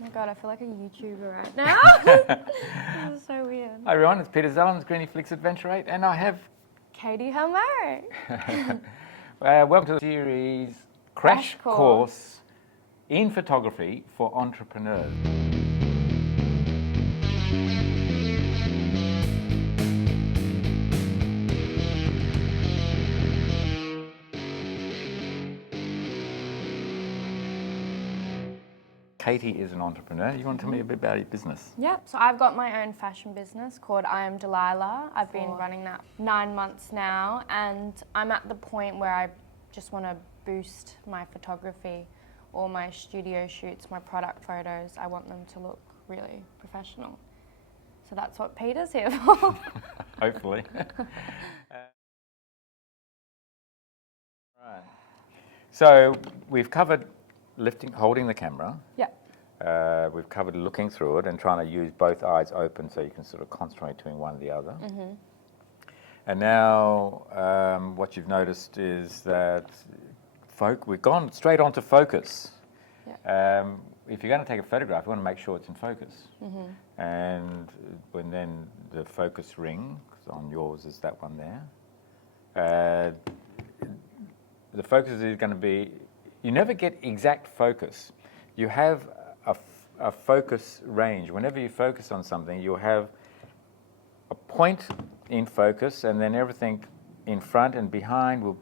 Oh my God, I feel like a YouTuber right now. This is so weird. Hi everyone, it's Peter Zellen's Griniflix Adventure 8, and I have Catie, hello. welcome to the series Crash Course in Photography for Entrepreneurs. Catie is an entrepreneur. You want to tell me a bit about your business? Yep, so I've got my own fashion business called Am Delilah. I've been running that 9 months now, and I'm at the point where I just want to boost my photography, all my studio shoots, my product photos. I want them to look really professional. So that's what Peter's here for. Hopefully. Right. So we've covered holding the camera. Yeah. We've covered looking through it and trying to use both eyes open so you can sort of concentrate between one and the other. Mm-hmm. And now what you've noticed is that we've gone straight on to focus. Yeah. If you're going to take a photograph, you want to make sure it's in focus. Mm-hmm. And when then the focus ring, on yours is that one there, the focus is going to be, you never get exact focus. You have a focus range. Whenever you focus on something, you'll have a point in focus, and then everything in front and behind will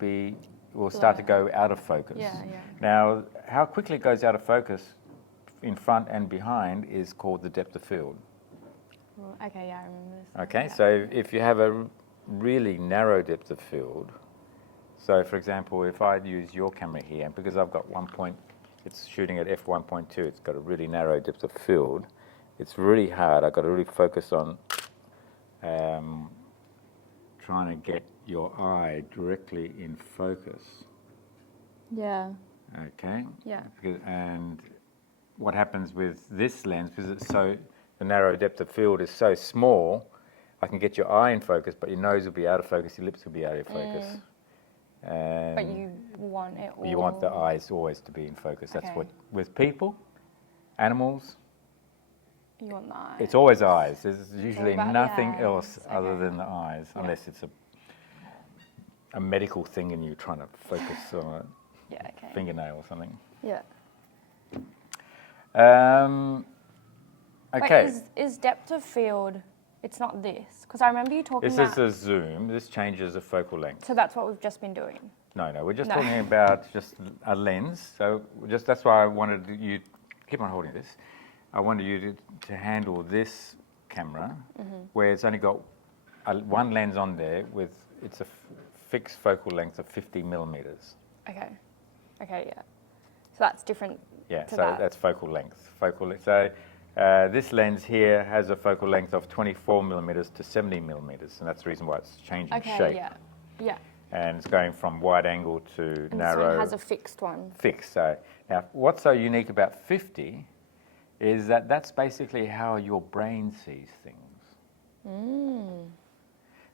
start to go out of focus. Yeah, yeah. Now, how quickly it goes out of focus in front and behind is called the depth of field. Okay, yeah, I remember this. Okay, yeah. so if you have a really narrow depth of field, so for example, if I use your camera here, because I've got it's shooting at f1.2, it's got a really narrow depth of field, it's really hard. I've got to really focus on trying to get your eye directly in focus. Yeah. Okay? Yeah. And what happens with this lens, because the narrow depth of field is so small, I can get your eye in focus, but your nose will be out of focus, your lips will be out of focus. And But you want it all. you want the eyes always to be in focus. That's Okay. what, with people, animals, You want the eyes. it's always eyes. There's usually about the nothing eyes. else other Okay. than the eyes, Yeah. unless it's a medical thing and you're trying to focus on Yeah, a okay. fingernail or something. Yeah. Okay. But is depth of field, it's not this? Because I remember you talking This about... is a zoom. This changes the focal length. So that's what we've just been doing? No, we're just No. talking about just a lens. So that's why I wanted you, keep on holding this. I wanted you to handle this camera, where it's only got one lens on there it's a fixed focal length of 50 millimeters. Okay. Okay, yeah. So that's different. Yeah, to so that. that's focal length. So this lens here has a focal length of 24 millimeters to 70 millimeters, and that's the reason why it's changing Okay, shape. yeah. Yeah. And it's going from wide angle to And narrow. this one has a fixed one. Fixed. So now, what's so unique about 50 is that that's basically how your brain sees things. Mm.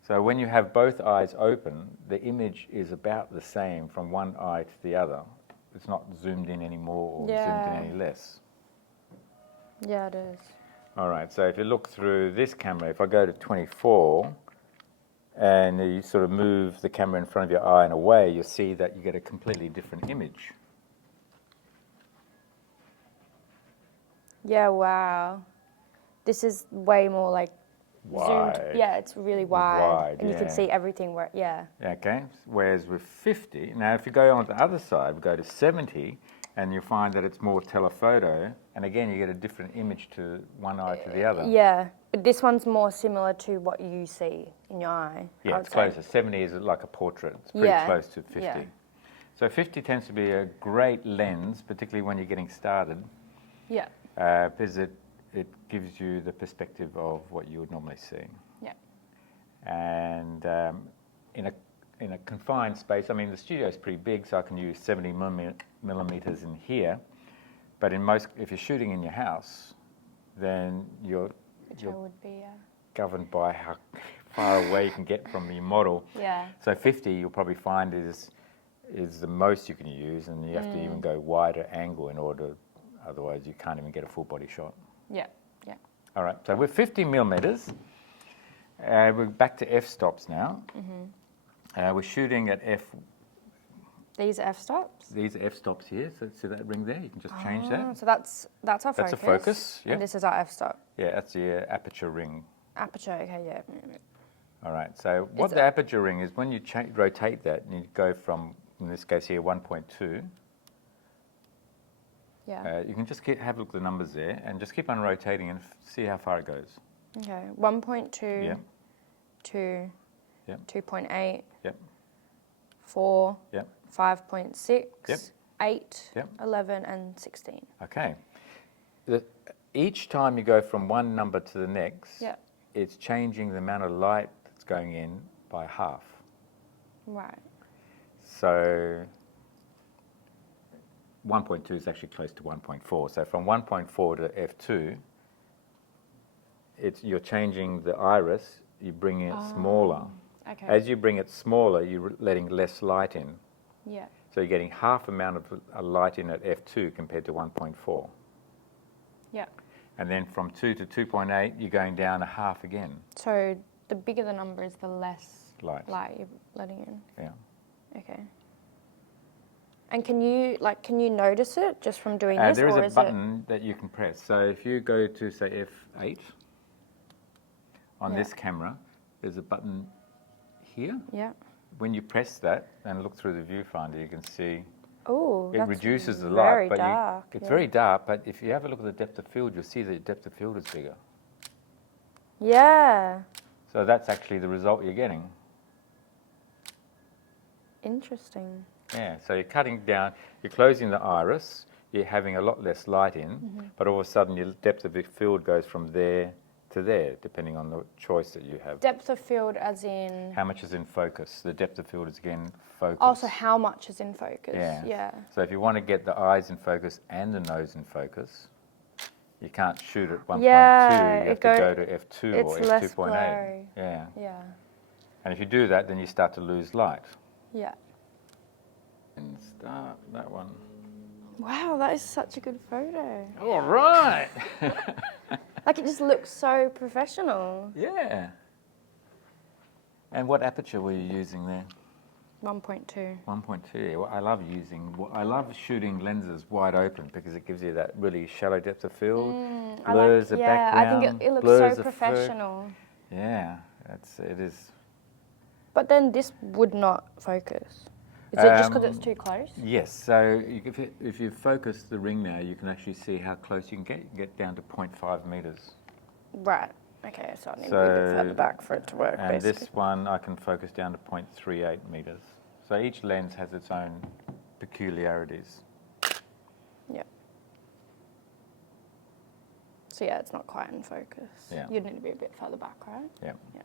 So when you have both eyes open, the image is about the same from one eye to the other. It's not zoomed in anymore or zoomed in any less. Yeah, it is. All right, so if you look through this camera, if I go to 24 and you sort of move the camera in front of your eye and away, you'll see that you get a completely different image. Yeah, wow. This is way more like Wide. zoomed. Yeah, it's really wide. And you can yeah. see everything where, yeah. Okay, whereas with 50, now if you go on the other side, we go to 70, and you find that it's more telephoto, and again you get a different image to one eye to the other. Yeah, but this one's more similar to what you see in your eye. Yeah, it's closer. 70 is like a portrait. It's pretty close to 50. Yeah. So 50 tends to be a great lens, particularly when you're getting started, Yeah. because it gives you the perspective of what you would normally see. Yeah. And in a confined space, I mean the studio is pretty big, so I can use 70 millimeters in here. But if you're shooting in your house, then you're governed by how far away you can get from your model. Yeah. So 50 you'll probably find is the most you can use, and you have to even go wider angle in order to otherwise you can't even get a full body shot. Yeah, yeah. All right, so we're 50 millimeters. We're back to f-stops now. We're shooting at f. These are f-stops? These are f-stops here, so see that ring there? You can just change that. So that's our focus. That's a focus, yeah. And this is our f-stop. Yeah, that's the aperture ring. Aperture, okay, yeah. All right, so what the aperture ring is, when you rotate that, and you go from, in this case here, 1.2, yeah. you can just have a look at the numbers there, and just keep on rotating and see how far it goes. Okay, 1.2 Yep. to Yep. 2.8, Yep. 4, Yep. 5.6, Yep. 8, Yep. 11, and 16. Okay. Each time you go from one number to the next, Yep. it's changing the amount of light that's going in by half. Right. So 1.2 is actually close to 1.4. So from 1.4 to f2, you're changing the iris, you bring it smaller. Okay. As you bring it smaller, you're letting less light in. Yeah. So you're getting half amount of light in at f2 compared to 1.4. Yeah. And then from 2 to 2.8, you're going down a half again. So the bigger the number is, the less Light. you're letting in. Yeah. Okay. And can you notice it just from doing this? There is or a button that you can press. So if you go to, say, f8 on this camera, there's a button here. Yeah. When you press that and look through the viewfinder, you can see Oh, it that's reduces the very light. But dark. it's very dark, but if you have a look at the depth of field, you'll see the depth of field is bigger. Yeah. So that's actually the result you're getting. Interesting. Yeah, so you're cutting down, you're closing the iris, you're having a lot less light in, but all of a sudden your depth of the field goes from there to there, depending on the choice that you have. Depth of field as in... How much is in focus? The depth of field is again focus. Also, how much is in focus? Yeah. Yeah. So if you want to get the eyes in focus and the nose in focus, you can't shoot at 1.2. Yeah, you have to go to f2 or it's less f2.8. blurry. Yeah. Yeah. And if you do that, then you start to lose light. Yeah. And start that one. Wow, that is such a good photo. All right. Like, it just looks so professional. Yeah. And what aperture were you using there? 1.2. 1.2. Well, I love shooting lenses wide open because it gives you that really shallow depth of field, blurs the background. I think it looks blurs so the professional. Yeah, it is. But then this would not focus. Is it just because it's too close? Yes. So if you focus the ring now, you can actually see how close you can get. You can get down to 0.5 meters. Right. Okay, so I need to be a bit further back for it to work, And basically. this one I can focus down to 0.38 meters. So each lens has its own peculiarities. Yeah. So yeah, it's not quite in focus. Yeah. You'd need to be a bit further back, right? Yeah. Yeah.